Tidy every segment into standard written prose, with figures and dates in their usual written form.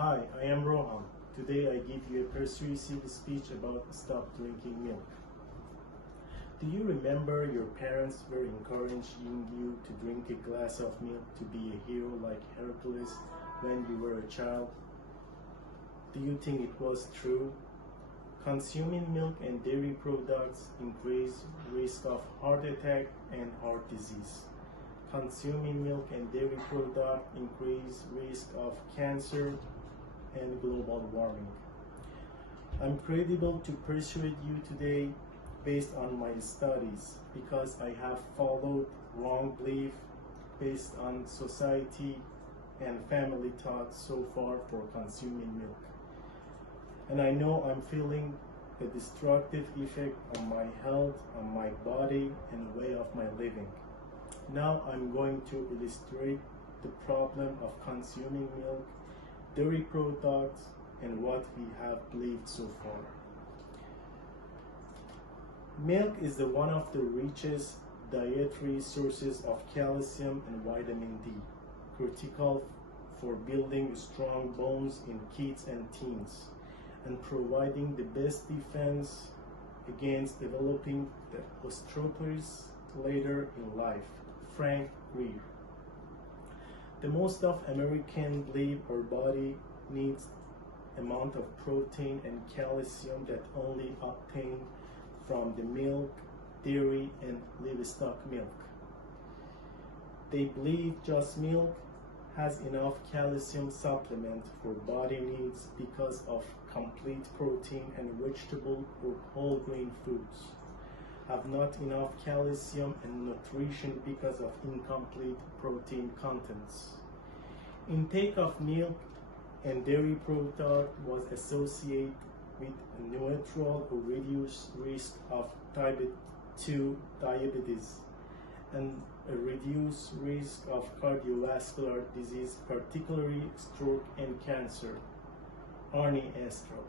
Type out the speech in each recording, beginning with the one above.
Hi, I am Rohan. Today I give you a persuasive speech about stop drinking milk. Do you remember your parents were encouraging you to drink a glass of milk to be a hero like Hercules when you were a child? Do you think it was true? Consuming milk and dairy products increase risk of heart attack and heart disease. Consuming milk and dairy products increase risk of cancer and global warming. I'm credible to persuade you today based on my studies because I have followed wrong belief based on society and family thought so far for consuming milk. And I know I'm feeling the destructive effect on my health, on my body, and way of my living. Now I'm going to illustrate the problem of consuming milk, dairy products, and what we have believed so far. Milk is one of the richest dietary sources of calcium and vitamin D, critical for building strong bones in kids and teens, and providing the best defense against developing the osteoporosis later in life. Frank Greer. The most of Americans believe our body needs amount of protein and calcium that only obtained from the milk, dairy, and livestock milk. They believe just milk has enough calcium supplement for body needs because of complete protein, and vegetable or whole grain foods have not enough calcium and nutrition because of incomplete protein contents. Intake of milk and dairy product was associated with a neutral or reduced risk of type 2 diabetes and a reduced risk of cardiovascular disease, particularly stroke and cancer. Arnie Astrup.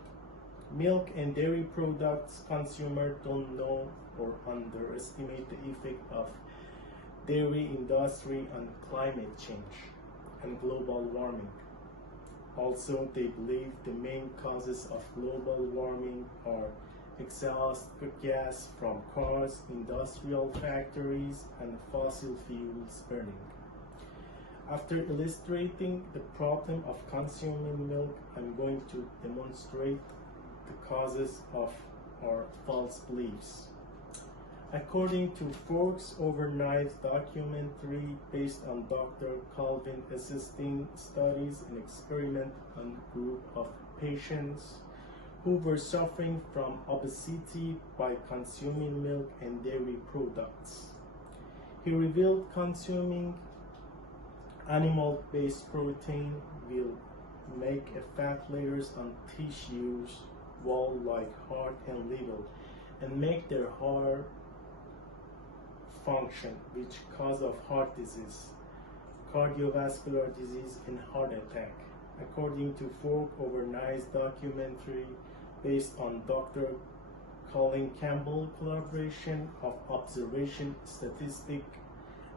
Milk and dairy products consumers don't know or underestimate the effect of dairy industry on climate change and global warming. Also, they believe the main causes of global warming are exhaust gas from cars, industrial factories, and fossil fuels burning. After illustrating the problem of consuming milk, I'm going to demonstrate the causes of our false beliefs. According to Forks Over Knives documentary based on Dr. Calvin assisting studies and experiment on a group of patients who were suffering from obesity by consuming milk and dairy products. He revealed consuming animal-based protein will make a fat layers on tissues wall like heart and liver and make their heart function, which cause of heart disease, cardiovascular disease, and heart attack. According to Fork Over Knives documentary based on Dr. Colin Campbell collaboration of observation statistic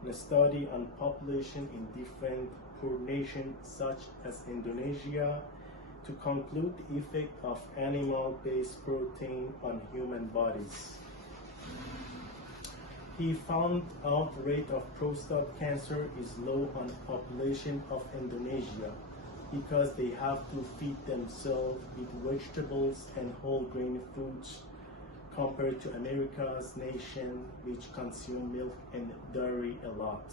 and a study on population in different poor nations such as Indonesia to conclude the effect of animal-based protein on human bodies. He found out the rate of prostate cancer is low on the population of Indonesia because they have to feed themselves with vegetables and whole grain foods compared to America's nation, which consume milk and dairy a lot.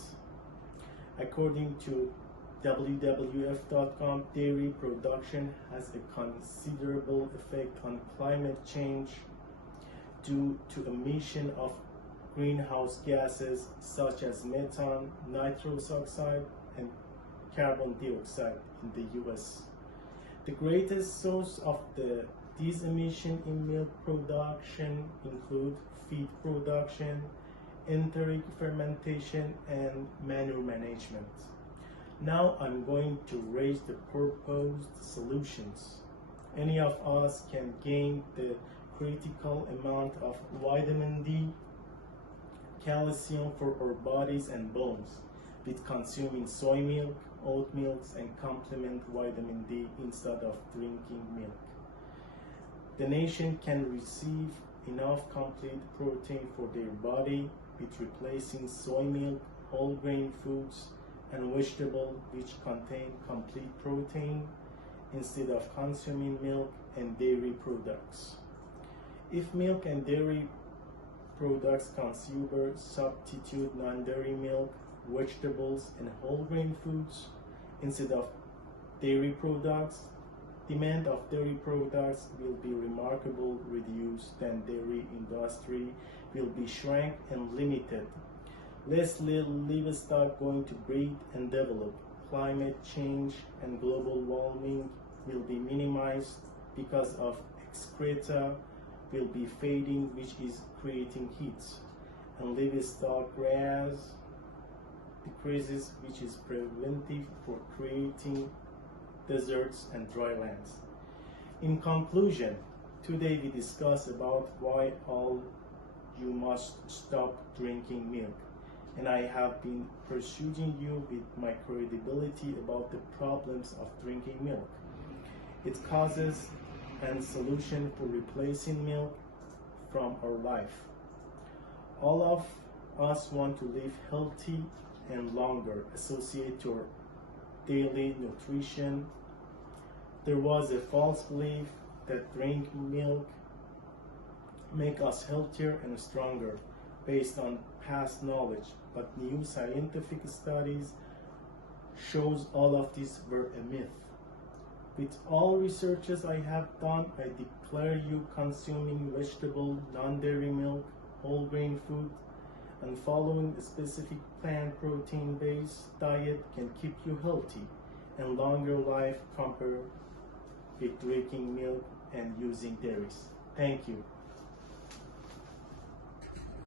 According to WWF.com, dairy production has a considerable effect on climate change due to emission of greenhouse gases such as methane, nitrous oxide, and carbon dioxide in the US. The greatest source of these emissions in milk production include feed production, enteric fermentation, and manure management. Now I'm going to raise the proposed solutions. Any of us can gain the critical amount of vitamin D, calcium for our bodies and bones with consuming soy milk, oat milks and complement vitamin D instead of drinking milk. The nation can receive enough complete protein for their body with replacing soy milk, whole grain foods, and vegetables which contain complete protein instead of consuming milk and dairy products. If milk and dairy products consumers substitute non-dairy milk, vegetables, and whole grain foods instead of dairy products, demand of dairy products will be remarkably reduced, and dairy industry will be shrank and limited. Less livestock going to breed and develop. Climate change and global warming will be minimized because of excreta will be fading, which is creating heat, and livestock grass decreases, which is preventive for creating deserts and dry lands. In conclusion, today we discuss about why all you must stop drinking milk, and I have been pursuing you with my credibility about the problems of drinking milk, its causes, and solution for replacing milk from our life. All of us want to live healthy and longer, associate your daily nutrition. There was a false belief that drinking milk make us healthier and stronger based on past knowledge, but new scientific studies shows all of these were a myth. With all researches I have done, I declare you consuming vegetable, non-dairy milk, whole grain food, and following a specific plant protein-based diet can keep you healthy and longer life compared with drinking milk and using dairies. Thank you.